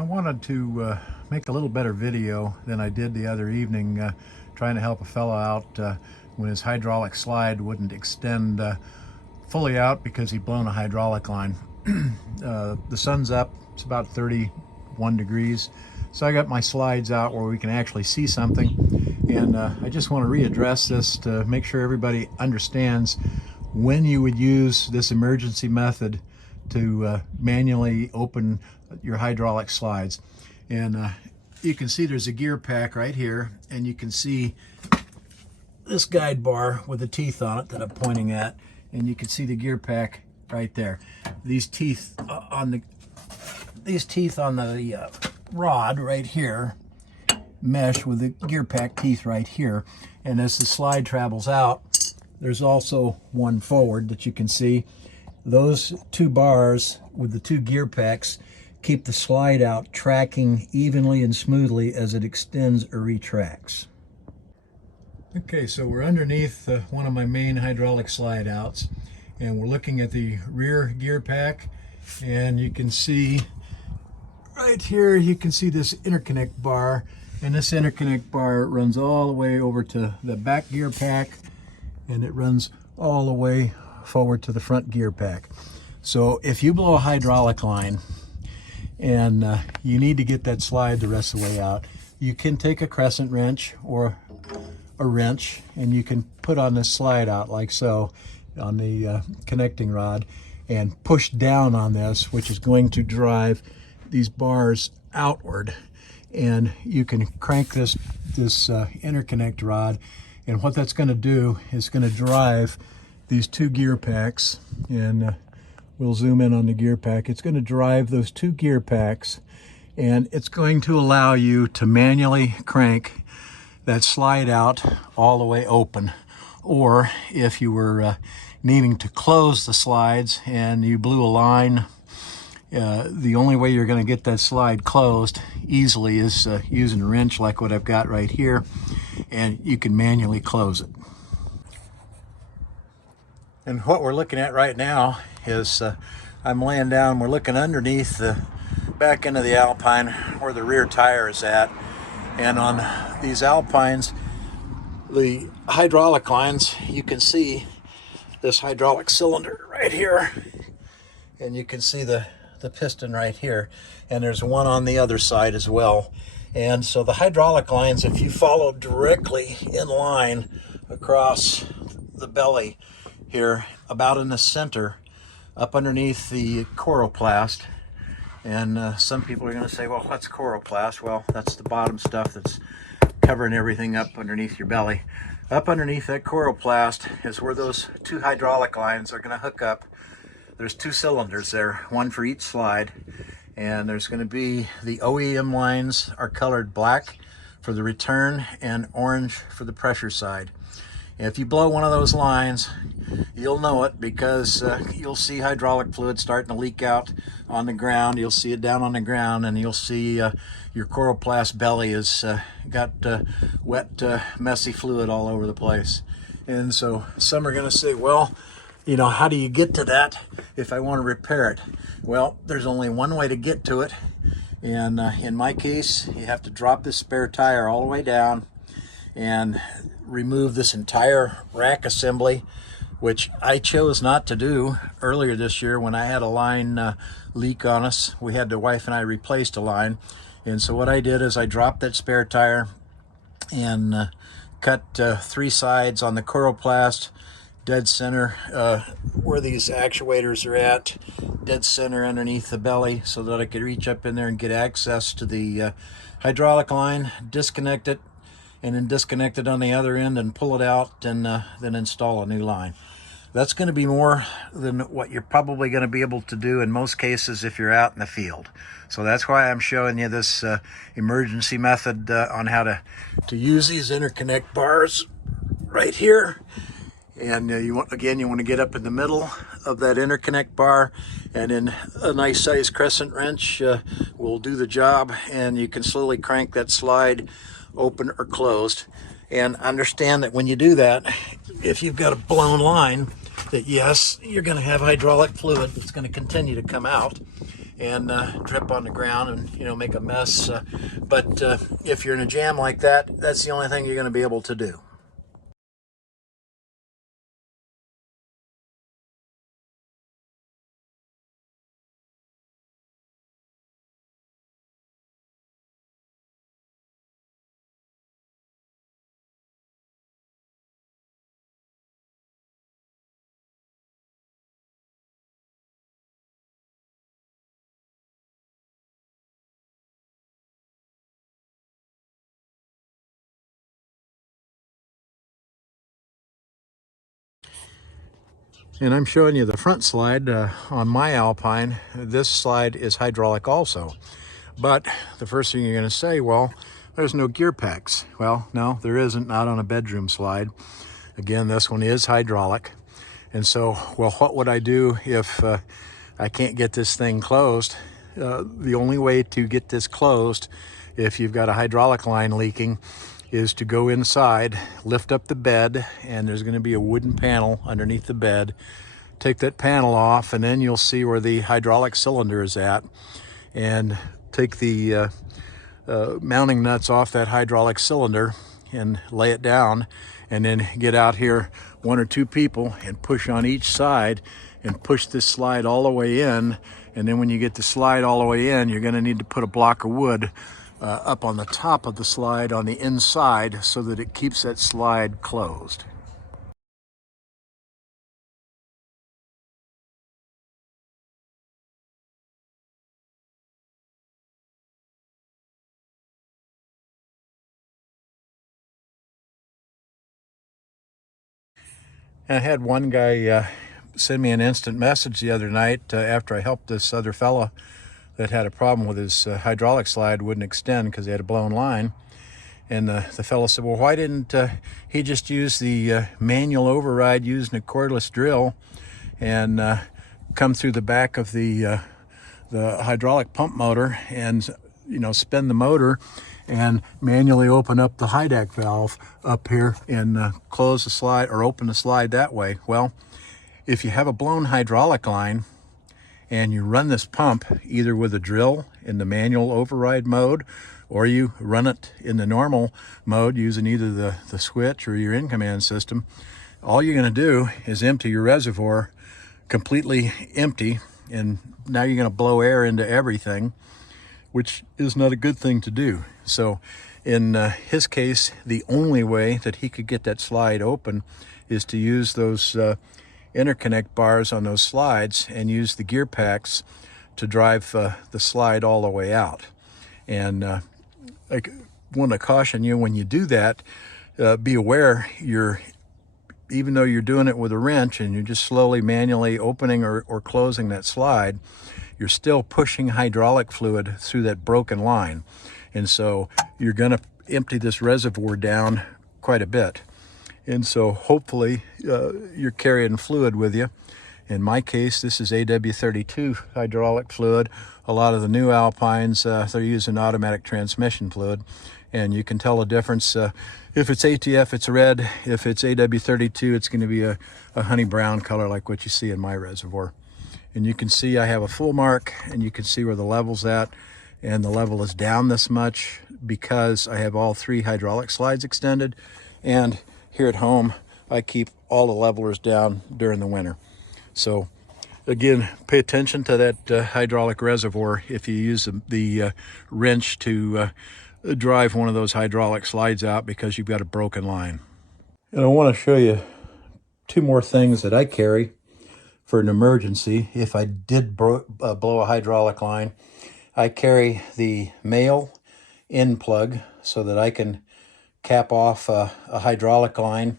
I wanted to make a little better video than I did the other evening, trying to help a fellow out when his hydraulic slide wouldn't extend fully out because he'd blown a hydraulic line. The sun's up, it's about 31 degrees, so I got my slides out where we can actually see something, and I just want to readdress this to make sure everybody understands when you would use this emergency method to manually open your hydraulic slides. And you can see there's a gear pack right here, and you can see this guide bar with the teeth on it that I'm pointing at, and you can see the gear pack right there. These teeth on the rod right here mesh with the gear pack teeth right here, and as the slide travels out, there's also one forward that you can see. Those two bars with the two gear packs keep the slide out tracking evenly and smoothly as it extends or retracts. Okay, so we're underneath one of my main hydraulic slide outs, and we're looking at the rear gear pack, and you can see right here, you can see this interconnect bar, and this interconnect bar runs all the way over to the back gear pack, and it runs all the way forward to the front gear pack. So if you blow a hydraulic line and you need to get that slide the rest of the way out, you can take a crescent wrench or a wrench and you can put on this slide out like so on the connecting rod and push down on this, which is going to drive these bars outward, and you can crank this interconnect rod, and what that's going to do is going to drive these two gear packs, and we'll zoom in on the gear pack. It's going to drive those two gear packs, and it's going to allow you to manually crank that slide out all the way open. Or if you were needing to close the slides and you blew a line, the only way you're going to get that slide closed easily is using a wrench like what I've got right here, and you can manually close it. And what we're looking at right now is I'm laying down, we're looking underneath the back end of the Alpine where the rear tire is at, and on these Alpines, the hydraulic lines, you can see this hydraulic cylinder right here, and you can see the piston right here, and there's one on the other side as well. And so the hydraulic lines, if you follow directly in line across the belly here, about in the center, up underneath the coroplast, and some people are going to say, well, what's coroplast? Well, that's the bottom stuff that's covering everything up underneath your belly. Up underneath that coroplast is where those two hydraulic lines are going to hook up. There's two cylinders there, one for each slide, and there's going to be the OEM lines are colored black for the return and orange for the pressure side. If you blow one of those lines, you'll know it, because you'll see hydraulic fluid starting to leak out on the ground. You'll see it down on the ground, and you'll see your coroplast belly has got wet, messy fluid all over the place. And so some are going to say, well, you know, how do you get to that if I want to repair it? Well, there's only one way to get to it, and in my case, you have to drop this spare tire all the way down and remove this entire rack assembly, which I chose not to do earlier this year when I had a line leak on us. We had, the wife and I replaced a line, and so what I did is I dropped that spare tire and cut three sides on the coroplast, dead center where these actuators are at, dead center underneath the belly, so that I could reach up in there and get access to the hydraulic line, disconnect it, and then disconnect it on the other end and pull it out, and then install a new line. That's going to be more than what you're probably going to be able to do in most cases if you're out in the field. So that's why I'm showing you this emergency method on how to use these interconnect bars right here. And you want to get up in the middle of that interconnect bar, and then a nice size crescent wrench will do the job, and you can slowly crank that slide open or closed. And understand that when you do that, if you've got a blown line, that yes, you're going to have hydraulic fluid that's going to continue to come out, and drip on the ground and, you know, make a mess. But if you're in a jam like that, that's the only thing you're going to be able to do. And I'm showing you the front slide on my Alpine. This slide is hydraulic also. But the first thing you're going to say, well, there's no gear packs. Well, no, there isn't, not on a bedroom slide. Again, this one is hydraulic. And so, well, what would I do if I can't get this thing closed? The only way to get this closed, if you've got a hydraulic line leaking, is to go inside, lift up the bed, and there's going to be a wooden panel underneath the bed. Take that panel off, and then you'll see where the hydraulic cylinder is at. And take the mounting nuts off that hydraulic cylinder and lay it down, and then get out here, one or two people, and push on each side and push this slide all the way in. And then when you get the slide all the way in, you're going to need to put a block of wood up on the top of the slide on the inside so that it keeps that slide closed. I had one guy send me an instant message the other night after I helped this other fella that had a problem with his hydraulic slide, wouldn't extend because he had a blown line. And the fellow said, well, why didn't he just use the manual override using a cordless drill and come through the back of the hydraulic pump motor and, you know, spin the motor and manually open up the hydraulic valve up here and close the slide or open the slide that way? Well, if you have a blown hydraulic line and you run this pump either with a drill in the manual override mode, or you run it in the normal mode using either the switch or your in-command system, all you're going to do is empty your reservoir completely empty, and now you're going to blow air into everything, which is not a good thing to do. So in his case, the only way that he could get that slide open is to use those interconnect bars on those slides and use the gear packs to drive the slide all the way out. And I want to caution you, when you do that, be aware even though you're doing it with a wrench and you're just slowly manually opening or closing that slide, you're still pushing hydraulic fluid through that broken line. And so you're going to empty this reservoir down quite a bit. And so hopefully you're carrying fluid with you. In my case, this is AW32 hydraulic fluid. A lot of the new Alpines, they're using automatic transmission fluid. And you can tell the difference. If it's ATF, it's red. If it's AW32, it's going to be a honey brown color like what you see in my reservoir. And you can see I have a full mark, and you can see where the level's at. And the level is down this much because I have all three hydraulic slides extended. And here at home, I keep all the levelers down during the winter. So again, pay attention to that hydraulic reservoir if you use the wrench to drive one of those hydraulic slides out because you've got a broken line. And I want to show you two more things that I carry for an emergency. If I did blow a hydraulic line, I carry the male in plug so that I can cap off a hydraulic line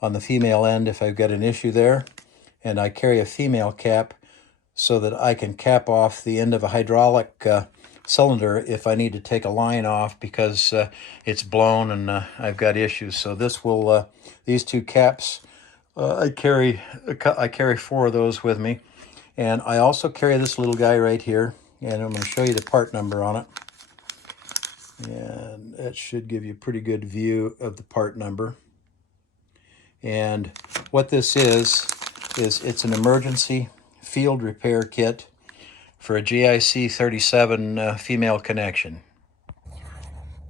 on the female end if I've got an issue there. And I carry a female cap so that I can cap off the end of a hydraulic cylinder if I need to take a line off because it's blown and I've got issues. So this will these two caps, I carry 4 of those with me. And I also carry this little guy right here, and I'm going to show you the part number on it. And that should give you a pretty good view of the part number. And what this is it's an emergency field repair kit for a GIC 37 female connection.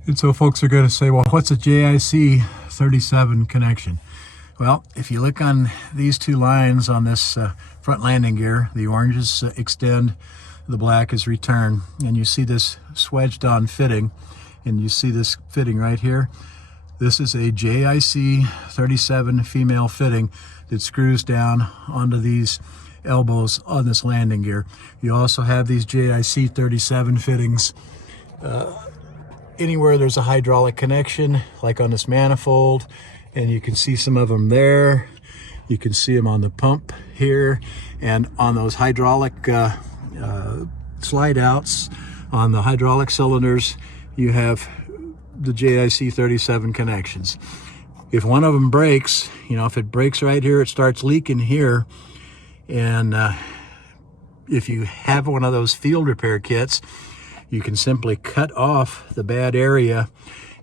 And so folks are going to say, well, what's a JIC 37 connection? Well, if you look on these two lines on this front landing gear, the oranges extend, the black is return, and you see this swedged on fitting, and you see this fitting right here. This is a JIC 37 female fitting that screws down onto these elbows on this landing gear. You also have these JIC 37 fittings anywhere there's a hydraulic connection, like on this manifold, and you can see some of them there. You can see them on the pump here, and on those hydraulic slide outs on the hydraulic cylinders, you have the JIC 37 connections. If one of them breaks, you know, if it breaks right here, it starts leaking here, and if you have one of those field repair kits, you can simply cut off the bad area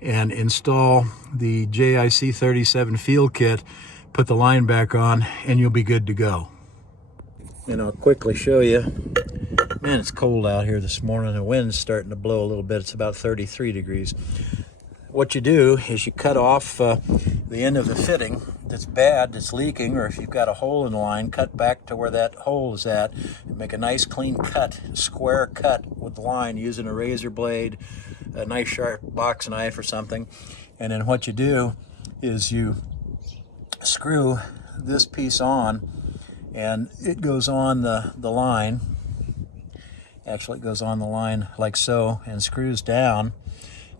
and install the JIC 37 field kit, put the line back on, and you'll be good to go. And I'll quickly show you. Man, it's cold out here this morning. The wind's starting to blow a little bit. It's about 33 degrees. What you do is you cut off the end of the fitting that's bad, that's leaking, or if you've got a hole in the line, cut back to where that hole is at and make a nice clean cut, square cut with the line using a razor blade, a nice sharp box knife or something. And then what you do is you screw this piece on, and it goes on the line. Actually, it goes on the line like so and screws down.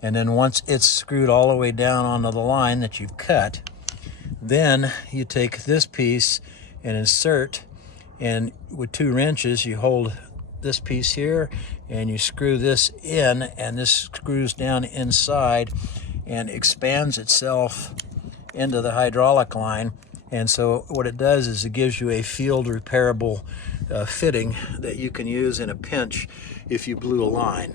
And then once it's screwed all the way down onto the line that you've cut, then you take this piece and insert, and with 2 wrenches you hold this piece here and you screw this in, and this screws down inside and expands itself into the hydraulic line. And so what it does is it gives you a field repairable fitting that you can use in a pinch if you blew a line.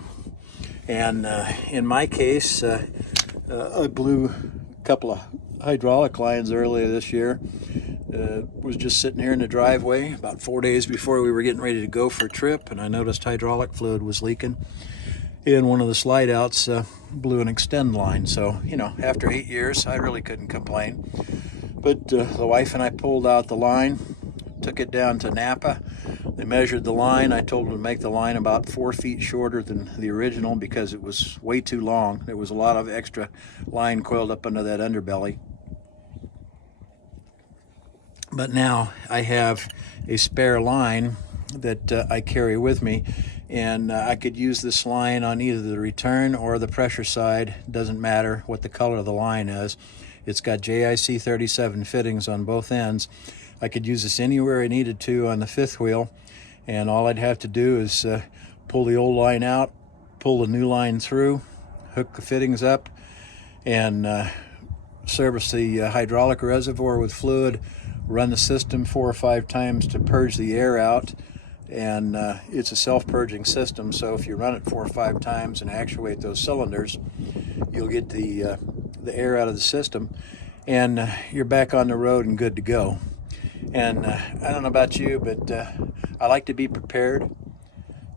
And in my case, I blew a couple of hydraulic lines earlier this year. Was just sitting here in the driveway about 4 days before we were getting ready to go for a trip, and I noticed hydraulic fluid was leaking. And one of the slide outs blew an extend line. So, you know, after 8 years, I really couldn't complain. But the wife and I pulled out the line, took it down to Napa. They measured the line. I told them to make the line about 4 feet shorter than the original because it was way too long. There was a lot of extra line coiled up under that underbelly. But now I have a spare line that I carry with me, and I could use this line on either the return or the pressure side. Doesn't matter what the color of the line is. It's got JIC 37 fittings on both ends. I could use this anywhere I needed to on the fifth wheel, and all I'd have to do is pull the old line out, pull the new line through, hook the fittings up, and service the hydraulic reservoir with fluid, run the system 4 or 5 times to purge the air out. And it's a self-purging system, so if you run it 4 or 5 times and actuate those cylinders, you'll get the air out of the system, and you're back on the road and good to go. And I don't know about you, but I like to be prepared.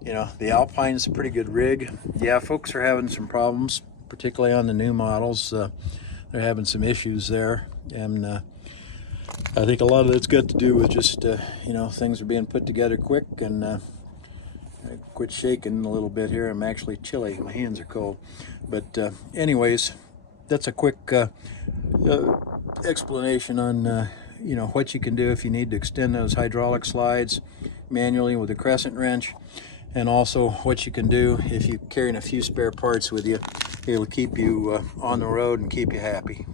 You know, the Alpine's a pretty good rig. Yeah, folks are having some problems, particularly on the new models. They're having some issues there, and I think a lot of it's got to do with just, you know, things are being put together quick, and I quit shaking a little bit here. I'm actually chilly. My hands are cold. But anyways, that's a quick explanation on, you know, what you can do if you need to extend those hydraulic slides manually with a crescent wrench, and also what you can do if you're carrying a few spare parts with you. It'll keep you on the road and keep you happy.